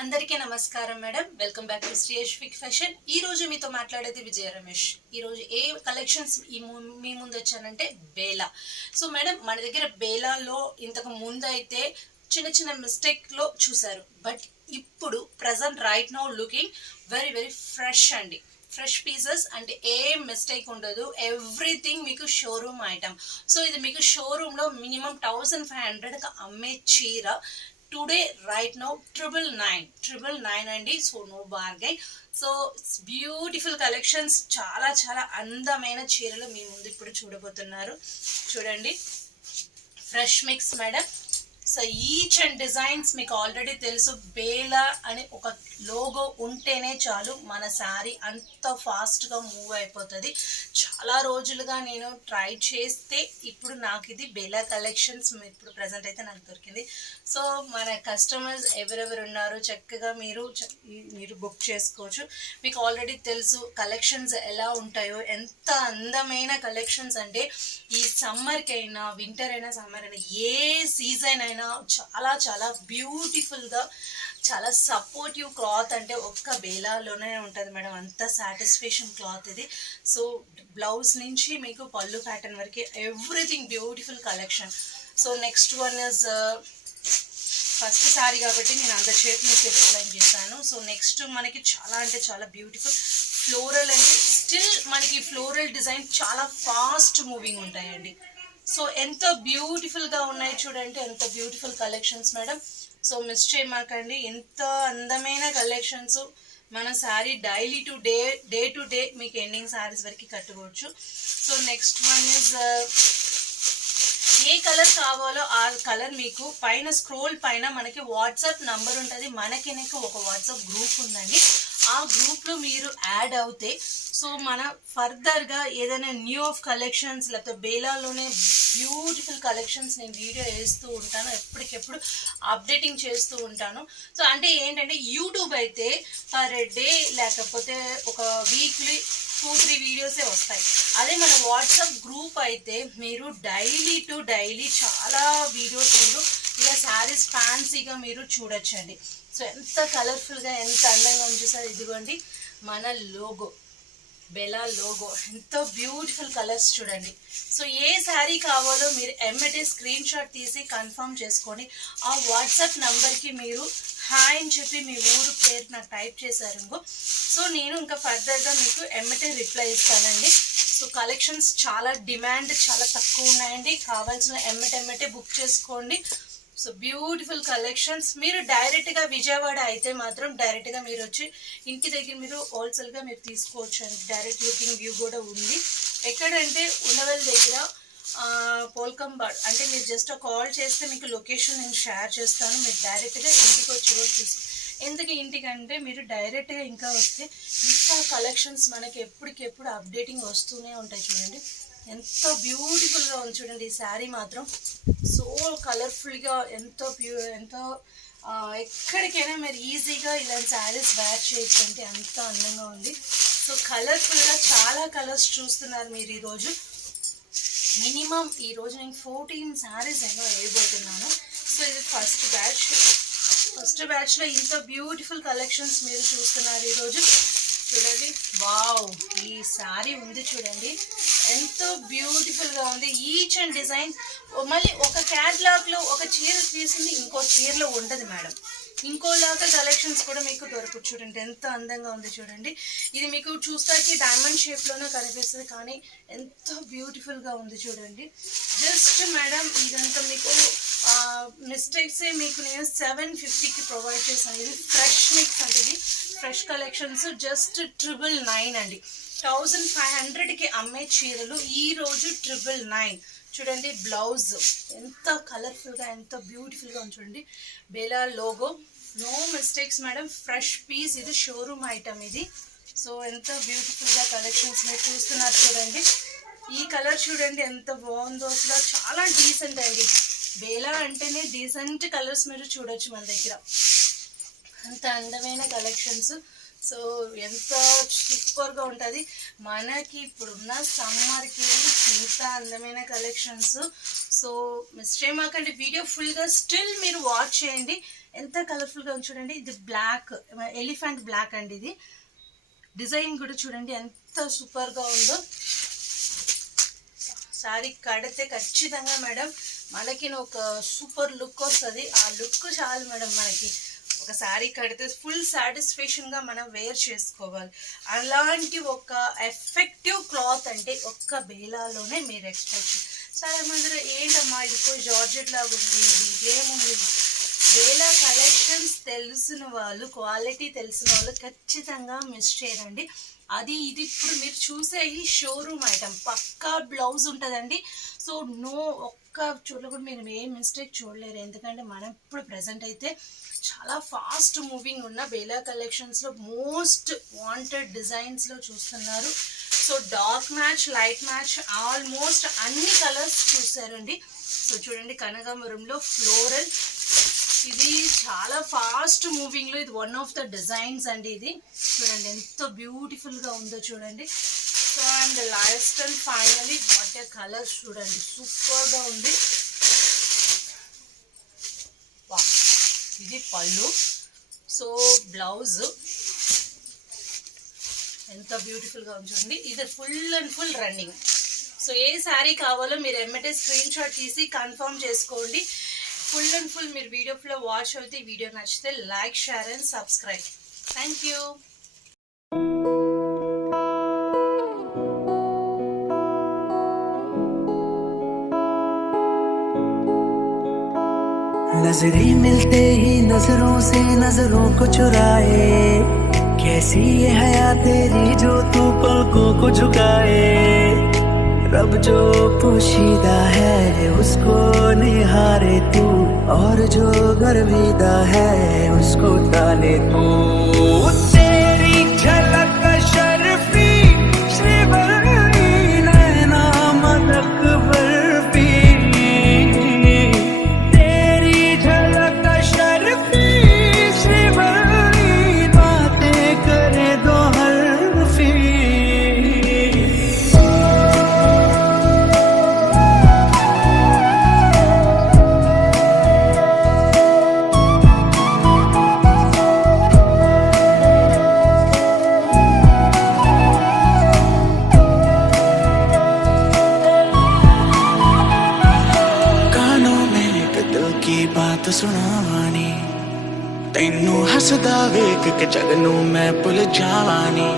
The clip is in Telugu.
అందరికీ నమస్కారం madam. Welcome back to Shreyesh pick fashion. ఈ రోజు మీతో మాట్లాడేది విజయ రమేష్. ఈ రోజు ఏ కలెక్షన్స్ మీ ముందు వచ్చానంటే బేలా. సో మేడం, మన దగ్గర బేలాలో ఇంతకు ముందు అయితే చిన్న చిన్న మిస్టేక్ లో చూసారు, బట్ ఇప్పుడు present right now looking very very fresh అండి. ఫ్రెష్ పీసెస్ అంటే ఏం మిస్టేక్ ఉండదు, ఎవ్రీథింగ్ మీకు షోరూమ్ ఐటమ్. సో ఇది మీకు షోరూంలో మినిమం 1500కి అమ్మే చీర టుడే రైట్ నౌ 999 అండి. So no bargain. So beautiful collections, చాలా చాలా అందమైన చీరలు మీ ముందు ఇప్పుడు చూడబోతున్నారు. చూడండి, fresh mix madam. So each and designs మీకు ఆల్రెడీ తెలుసు. బేలా అని ఒక లోగో ఉంటేనే చాలు, మన శారీ అంత ఫాస్ట్గా మూవ్ అయిపోతుంది. చాలా రోజులుగా నేను ట్రై చేస్తే ఇప్పుడు నాకు ఇది బేలా కలెక్షన్స్ ఇప్పుడు ప్రజెంట్ అయితే నాకు దొరికింది. సో మన కస్టమర్స్ ఎవరెవరు ఉన్నారో చక్కగా మీరు బుక్ చేసుకోవచ్చు. మీకు ఆల్రెడీ తెలుసు కలెక్షన్స్ ఎలా ఉంటాయో. ఎంత అందమైన కలెక్షన్స్ అంటే ఈ సమ్మర్కి అయినా, వింటర్ అయినా, సమ్మర్ అయినా, ఏ సీజన్ అయినా చాలా చాలా బ్యూటిఫుల్గా, చాలా సపోర్టివ్ క్లాత్ అంటే ఒక్క బేలాలోనే ఉంటుంది మేడం. అంత సాటిస్ఫాక్షన్ క్లాత్ ఇది. సో బ్లౌజ్ నుంచి మీకు పళ్ళు ప్యాటర్న్ వరకు everything beautiful collection. So next one is first sorry కాబట్టి నేను అంత చేతి మీకు ఎక్స్ప్లెయిన్ చేశాను. సో నెక్స్ట్ మనకి చాలా అంటే చాలా బ్యూటిఫుల్ ఫ్లోరల్ అంటే స్టిల్ మనకి ఫ్లోరల్ డిజైన్ చాలా ఫాస్ట్ మూవింగ్ ఉంటాయండి. సో ఎంత బ్యూటిఫుల్గా ఉన్నాయి చూడండి, ఎంత beautiful collections madam. So miss చేయమాకండి, ఎంత అందమైన కలెక్షన్స్. మన sari daily to day to day మీకు ఎండింగ్ శారీస్ వరకు కట్టుకోవచ్చు. సో నెక్స్ట్ వన్ ఇస్ ఏ కలర్ కావాలో ఆ కలర్ మీకు పైన స్క్రోల్ పైన మనకి వాట్సాప్ నంబర్ ఉంటుంది. మనకి ఒక వాట్సాప్ గ్రూప్ ఉందండి. ఆ గ్రూప్లో మీరు యాడ్ అవుతే సో మన ఫర్దర్గా ఏదైనా న్యూ ఆఫ్ కలెక్షన్స్ లేకపోతే బేలాలోనే బ్యూటిఫుల్ కలెక్షన్స్ నేను వీడియో వేస్తూ ఉంటాను, ఎప్పటికెప్పుడు అప్డేటింగ్ చేస్తూ ఉంటాను. సో అంటే ఏంటంటే యూట్యూబ్ అయితే పర్ డే లేకపోతే ఒక వీక్లీ 2-3 వీడియోసే వస్తాయి. అదే మన వాట్సాప్ గ్రూప్ అయితే మీరు డైలీ టు డైలీ చాలా వీడియోస్ మీరు ఇలా శారీస్ ఫ్యాన్సీగా మీరు చూడొచ్చండి. సో ఎంత కలర్ఫుల్గా, ఎంత అందంగా ఉంది సార్. ఇదిగోండి మన లోగో, బెలా లోగో, ఎంతో బ్యూటిఫుల్ కలర్స్ చూడండి. సో ఏ శారీ కావాలో మీరు ఎమ్మటే స్క్రీన్ షాట్ తీసి కన్ఫర్మ్ చేసుకోండి. ఆ వాట్సాప్ నంబర్కి మీరు హాయ్ అని చెప్పి మీ ఊరు పేరు నాకు టైప్ చేశారు. సో నేను ఇంకా ఫర్దర్గా మీకు ఎమ్మటే రిప్లై ఇస్తానండి. సో కలెక్షన్స్ చాలా డిమాండ్ చాలా తక్కువ ఉన్నాయండి. కావాల్సిన ఎమ్మటే బుక్ చేసుకోండి. So beautiful collections. మీరు డైరెక్ట్గా విజయవాడ అయితే మాత్రం డైరెక్ట్గా మీరు వచ్చి ఇంటి దగ్గర మీరు హోల్సేల్గా మీరు తీసుకోవచ్చు అండి. డైరెక్ట్ లుకింగ్ వ్యూ కూడా ఉంది. ఎక్కడంటే ఉన్నవల్ దగ్గర పోల్కంబాడ్ అంటే మీరు జస్ట్ కాల్ చేస్తే మీకు లొకేషన్ నేను షేర్ చేస్తాను. మీరు డైరెక్ట్గా ఇంటికి వచ్చి కూడా తీసుకో. ఎందుకు ఇంటికంటే మీరు డైరెక్ట్గా ఇంకా వస్తే ఇంకా కలెక్షన్స్ మనకి ఎప్పటికెప్పుడు అప్డేటింగ్ వస్తూనే ఉంటాయి. చూడండి ఎంత బ్యూటిఫుల్గా ఉంది చూడండి. ఈ శారీ మాత్రం సో కలర్ఫుల్గా ఎంతో ఎక్కడికైనా మీరు ఈజీగా ఇలాంటి శారీస్ వేర్ చేయొచ్చు అంటే అంత అందంగా ఉంది. సో కలర్ఫుల్గా చాలా కలర్స్ చూస్తున్నారు మీరు ఈరోజు. మినిమం ఈరోజు నేను 14 శారీస్ ఏమో వేయబోతున్నాను. సో ఇది ఫస్ట్ బ్యాచ్లో ఇంత బ్యూటిఫుల్ కలెక్షన్స్ మీరు చూస్తున్నారు ఈరోజు. చూడండి, వావ్, ఈ శారీ ఉంది చూడండి, ఎంతో బ్యూటిఫుల్గా ఉంది. ఈచ్ అండ్ డిజైన్ మళ్ళీ ఒక క్యాటలాగ్లో ఒక చీర తీసింది ఇంకో చీరలో ఉండదు మేడం. ఇంకోలాగా కలెక్షన్స్ కూడా మీకు దొరకదు. చూడండి ఎంత అందంగా ఉంది చూడండి. ఇది మీకు చూస్తాకి డైమండ్ షేప్లోనే కనిపిస్తుంది, కానీ ఎంత బ్యూటిఫుల్గా ఉంది చూడండి. జస్ట్ మేడం ఇదంతా మీకు మిస్టేక్సే మీకు నేను 750కి ప్రొవైడ్ చేశాను. ఇది ఫ్రెష్ మిక్స్ అంటే ఇది ఫ్రెష్ కలెక్షన్స్ జస్ట్ 999 అండి. 1500కి అమ్మే చీరలు ఈరోజు 999. చూడండి బ్లౌజ్ ఎంత కలర్ఫుల్గా, ఎంత బ్యూటిఫుల్గా ఉంది చూడండి. Bela logo, no mistakes madam. Fresh piece, ఇది షోరూమ్ ఐటమ్ ఇది. సో ఎంత బ్యూటిఫుల్గా కలెక్షన్స్ మీరు చూస్తున్నారు చూడండి. ఈ కలర్ చూడండి ఎంత బాగుందో అసలు, చాలా డీసెంట్ అండి. బేలా అంటేనే డీసెంట్ కలర్స్ మీరు చూడొచ్చు మన దగ్గర. అంత అందమైన కలెక్షన్స్. సో ఎంత సూపర్గా ఉంటుంది మనకి ఇప్పుడున్న సమ్మర్కి ఇంత అందమైన కలెక్షన్స్. సో మిస్ చేయమాకండి, వీడియో ఫుల్గా స్టిల్ మీరు వాచ్ చేయండి. ఎంత కలర్ఫుల్గా ఉంది చూడండి. ఇది బ్లాక్, ఎలిఫెంట్ బ్లాక్ అండి. ఇది డిజైన్ కూడా చూడండి ఎంత సూపర్గా ఉందో. శారీ కడితే ఖచ్చితంగా మేడం మనకి ఒక సూపర్ లుక్ వస్తుంది. ఆ లుక్ చాలు మేడం మనకి. ఒక శారీ కడితే ఫుల్ సాటిస్ఫాక్షన్గా మనం వేర్ చేసుకోవాలి. అలాంటి ఒక ఎఫెక్టివ్ క్లాత్ అంటే ఒక్క బేలాలోనే మీరు ఎక్స్పెక్ట్. చాలా మంది ఏంటమ్మా ఇది పోయి జార్జెట్ లాగా ఉంది, ఇది ఏముంది. బేలా కలెక్షన్స్ తెలిసిన వాళ్ళు, క్వాలిటీ తెలిసిన వాళ్ళు ఖచ్చితంగా మిస్ చేయరండి. అది ఇది ఇప్పుడు మీరు చూసే ఈ షోరూమ్ ఐటమ్ పక్కా బ్లౌజ్ ఉంటుందండి. సో నో ఒక్క చోట్ల కూడా మీరు ఏ మిస్టేక్ చూడలేరు. ఎందుకంటే మనం ఇప్పుడు ప్రజెంట్ అయితే చాలా ఫాస్ట్ మూవింగ్ ఉన్న బేలా కలెక్షన్స్లో మోస్ట్ వాంటెడ్ డిజైన్స్లో చూస్తున్నారు. So dark match, light match almost అన్ని కలర్స్ చూసారండి. సో చూడండి కనకాంబరంలో ఫ్లోరల్, ఇది చాలా ఫాస్ట్ మూవింగ్లో ఇది వన్ ఆఫ్ ద డిజైన్స్ అండి. ఇది చూడండి ఎంత బ్యూటిఫుల్గా ఉందో చూడండి. So and last and finally water colours చూడండి సూపర్గా ఉంది. వా, ఇది పళ్ళు. సో బ్లౌజ్ ఎంత బ్యూటిఫుల్గా ఉంది చూడండి. ఇది full and full running. So ఏ శారీ కావాలో మీరు ఎమ్మటే స్క్రీన్ షాట్ తీసి కన్ఫర్మ్ చేసుకోండి. ఫుల్ అండ్ ఫుల్ మీరు వీడియో ఫ్లో వాచ్ అవుతే, వీడియో నచ్చితే like, share and subscribe. Thank you. नजरें मिलते ही नजरों से नजरों को चुराए, कैसी ये हया तेरी जो तू पलकों को झुकाए। रब जो पोशीदा है उसको निहारे तू, और जो गर्विदा है उसको ताने तू। तेरी झलक शर्फी श्रीवल्ली नैना मदक बर्फी, तेरी झलक शर्फी श्रीवल्ली बातें करे दो हरफी। बात सुनानी तैनू हसदा वेख के जग नू मैं भुल जानी।